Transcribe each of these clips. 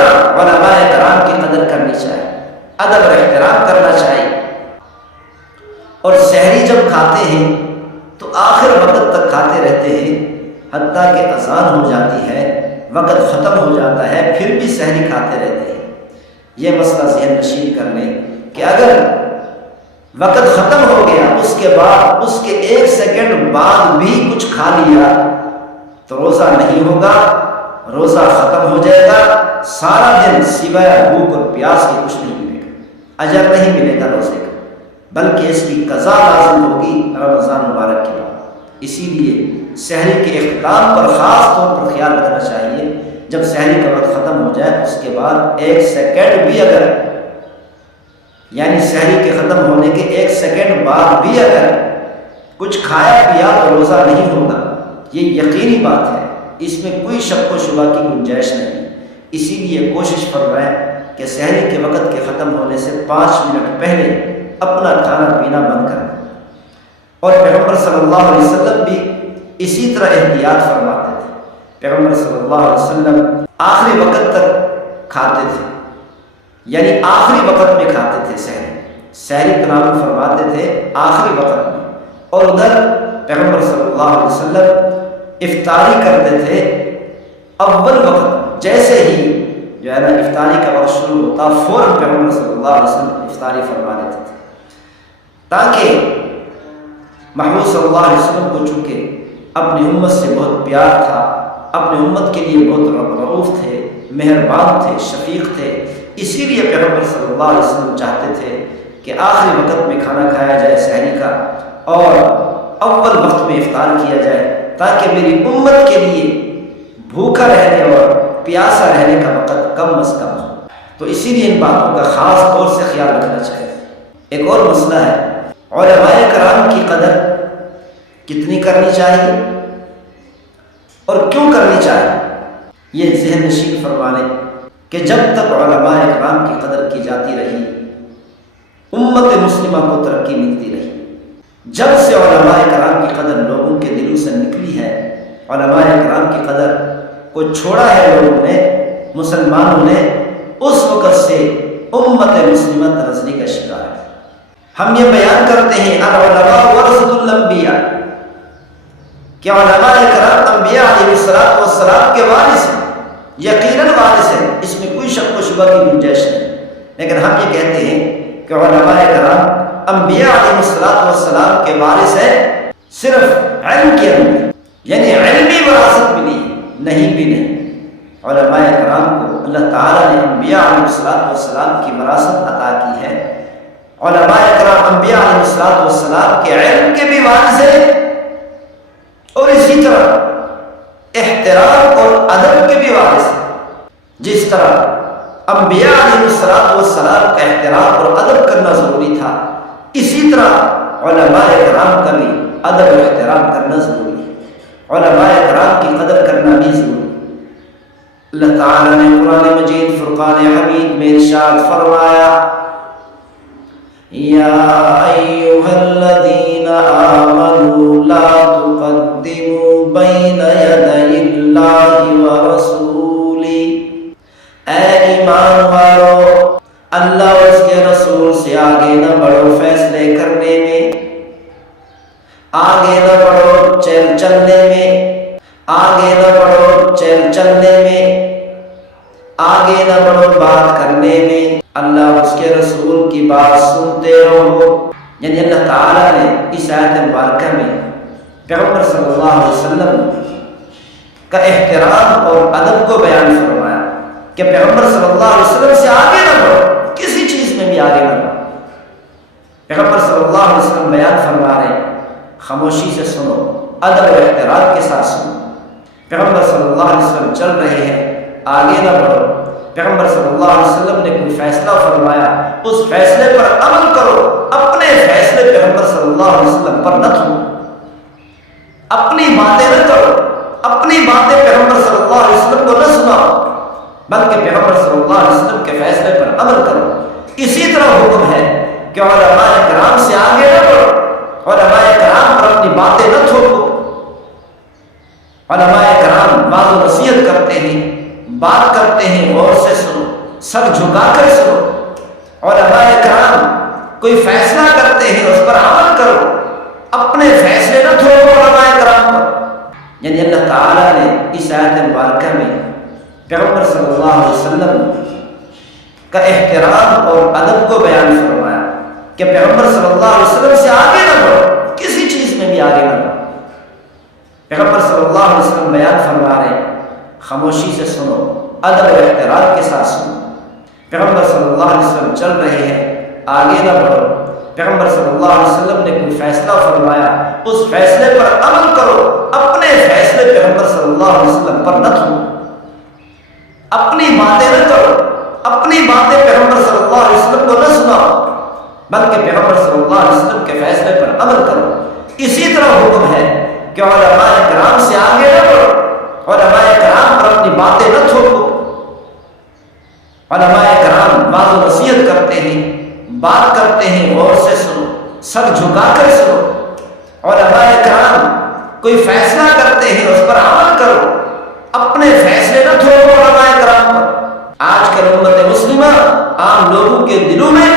طرح علماء کرام کی قدر کرنی چاہیے، ادب اور احترام کرنا چاہیے۔ اور سحری جب کھاتے ہیں تو آخر وقت تک کھاتے رہتے ہیں، حتیٰ کہ اذان ہو جاتی ہے، وقت ختم ہو جاتا ہے، پھر بھی سحری کھاتے رہتے ہیں۔ یہ مسئلہ ذہن نشین کر لیں کہ اگر وقت ختم ہو گیا، اس کے بعد اس کے 1 سیکنڈ بعد بھی کچھ کھا لیا تو روزہ نہیں ہوگا، روزہ ختم ہو جائے گا، سارا دن سوائے بھوک اور پیاس کے کچھ نہیں ملے گا، اجر نہیں ملے گا روزے کا، بلکہ اس کی قضا لازم ہوگی رمضان مبارک کے بعد۔ اسی لیے سحری کے اختتام پر خاص طور پر خیال رکھنا چاہیے، جب سحری کا وقت ختم ہو جائے اس کے بعد 1 سیکنڈ بھی اگر، یعنی سحری کے ختم ہونے کے 1 سیکنڈ بعد بھی اگر کچھ کھایا پیا تو روزہ نہیں ہوگا، یہ یقینی بات ہے، اس میں کوئی شک و شبہ کی گنجائش نہیں۔ اسی لیے کوشش فرمائیں کہ سحری کے وقت کے ختم ہونے سے 5 منٹ پہلے اپنا کھانا پینا بند کریں۔ اور پیغمبر صلی اللہ علیہ وسلم بھی اسی طرح احتیاط فرماتے تھے۔ پیغمبر صلی اللہ علیہ وسلم آخری وقت تک کھاتے تھے، یعنی آخری وقت میں کھاتے تھے سحری تناول فرماتے تھے آخری وقت میں، اور ادھر پیغمبر صلی اللہ علیہ وسلم افطاری کرتے تھے اول وقت، جیسے ہی جو ہے نا افطاری کا وقت شروع ہوتا فوراً پیغمبر صلی اللہ علیہ وسلم افطاری فرما دیتے تھے، تاکہ محمود صلی اللہ علیہ وسلم کو چونکہ اپنی امت سے بہت پیار تھا، اپنی امت کے لیے بہت رؤوف تھے، مہربان تھے، شفیق تھے، اسی لیے پیغمبر صلی اللہ علیہ وسلم چاہتے تھے کہ آخری وقت میں کھانا کھایا جائے سحری کا، اور اول وقت میں افطار کیا جائے، تاکہ میری امت کے لیے بھوکا رہنے اور پیاسا رہنے کا وقت کم از کم ہو۔ تو اسی لیے ان باتوں کا خاص طور سے خیال رکھنا چاہیے۔ ایک اور مسئلہ ہے، علماء کرام کی قدر کتنی کرنی چاہیے اور کیوں کرنی چاہیے، یہ ذہن نشین فرما لیں کہ جب تک علماء کرام کی قدر کی جاتی رہی، امت مسلمہ کو ترقی ملتی رہی۔ جب سے علماء کرام کی قدر لوگوں کے دلوں سے نکلی ہے، علماء کرام کی قدر کو چھوڑا ہے لوگوں نے، مسلمانوں نے، اس وقت سے امت مسلمہ ترسلی کا شکار ہے۔ ہم یہ بیان کرتے ہیں العلماء ورثۃ الانبیاء، کہ علماء کرام انبیاء علیہ السلام کے وارث ہیں، یقیناً وارث ہیں، اس میں کوئی شک و شبہ کی گنجائش نہیں، لیکن ہم یہ کہتے ہیں کہ علماء کرام انبیاء علیہ السلام کے وارث ہیں صرف علم کے اندر، یعنی علمی وراثت ملی ہے، نہیں بھی نہیں۔ علماء کرام کو اللہ تعالیٰ نے انبیاء علیہ السلام کی وراثت عطا کی ہے۔ علماء کرام انبیاء علیہ السلام کے علم کے بھی وارث ہیں، اور اسی طرح احترام اور ادب کے بھی وارث ہیں۔ جس طرح انبیاء علیہ السلام کا احترام اور ادب کرنا ضروری تھا، اسی طرح علماء کرام کا بھی ادب و احترام کرنا ضروری ہے، علماء کرام کی قدر کرنا بھی ضروری ہے۔ اللہ تعالیٰ نے قرآن مجید فرقان حمید میں ارشاد فرمایا، یا ایھا الذین آمنوا لا تقدموا بین یدی اللہ ورسولہ، اے ایمان والو اللہ اور اس کے رسول سے آگے نہ بڑھو فیصلے کرنے میں، آگے نہ بڑھو چلنے میں، آگے نہ بڑھو چلنے میں، آگے نہ بڑھو بات کرنے میں، اللہ اور اس کے رسول کی بات سنتے رہو۔ یعنی اللہ تعالیٰ نے اس آیت مبارکہ میں پیغمبر صلی اللہ علیہ وسلم کا احترام اور ادب کو بیان فرمایا کہ پیغمبر صلی اللہ علیہ وسلم سے آگے نہ بڑھو، کسی چیز میں بھی آگے نہ بڑھو۔ پیغمبر صلی اللہ علیہ وسلم بیان فرما رہے ہیں، خاموشی سے سنو، ادب و احترام کے ساتھ سنو۔ پیغمبر صلی اللہ علیہ وسلم چل رہے ہیں، آگے نہ بڑھو۔ پیغمبر صلی اللہ علیہ وسلم نے کوئی فیصلہ فرمایا، اس فیصلے پر عمل کرو، اپنے فیصلے پیغمبر صلی اللہ علیہ وسلم پر نہ تھو، اپنی باتیں نہ کرو، اپنی باتیں پیغمبر صلی اللہ علیہ وسلم کو نہ سناؤ، بلکہ پیغمبر صلی اللہ علیہ وسلم کے فیصلے پر عمل کرو۔ اسی طرح حکم ہے کہ علماء کرام سے آگے نہ بڑھو، علماء کرام پر اپنی باتیں نہ تھوپو۔ علماء کرام بعض نصیحت کرتے ہیں، بات کرتے ہیں غور سے سنو، سر جھکا کر سنو۔ علماء کرام کوئی فیصلہ کرتے ہیں اس پر عمل کرو، اپنے فیصلے نہ تھوپو علماء کرام پر۔ یعنی اللہ تعالیٰ نے اس آیت مبارکہ میں پیغمبر صلی اللہ علیہ وسلم کا احترام اور ادب کو بیان فرمایا کہ پیغمبر صلی اللہ علیہ وسلم سے آگے نہ بڑھو، کسی چیز میں بھی آگے نہ بڑھو۔ پیغمبر صلی اللہ علیہ وسلم بیان فرما رہے ہیں، خاموشی سے سنو، ادب اور احترام کے ساتھ سنو۔ پیغمبر صلی اللہ علیہ وسلم چل رہے ہیں، آگے نہ بڑھو۔ پیغمبر صلی اللہ علیہ وسلم نے کوئی فیصلہ فرمایا، اس فیصلے پر عمل کرو، اپنے فیصلے پیغمبر صلی اللہ علیہ وسلم پر نہ تھوپو، اپنی باتیں نہ کرو، اپنی باتیں پیغمبر صلی اللہ علیہ وسلم کو نہ سناؤ، بلکہ پیغمبر صلی اللہ علیہ وسلم کے فیصلے پر عمل کرو۔ اسی طرح حکم ہے کہ علماء کرام سے آگے نہ بڑھو، علماء کرام پر اپنی باتیں نہ تھوپو۔ علماء کرام واعظ و نصیحت کرتے ہیں، بات کرتے ہیں، غور سے سنو، سر جھکا کر سنو۔ علماء کرام کوئی فیصلہ کرتے ہیں اس پر عمل کرو، اپنے فیصلے نہ تھوپو علماء کرام پر۔ آج کل امت مسلمہ عام لوگوں کے دلوں میں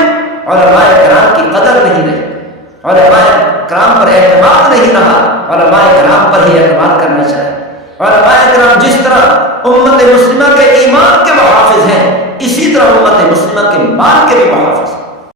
علماء کرام کی قدر نہیں رہی، علماء کرام پر اعتماد نہیں رہا۔ علماء کرام پر ہی اعتماد کرنا چاہیے۔ علماء کرام جس طرح امت مسلمہ کے ایمان کے محافظ ہیں، اسی طرح امت مسلمہ کے مال کے بھی محافظ۔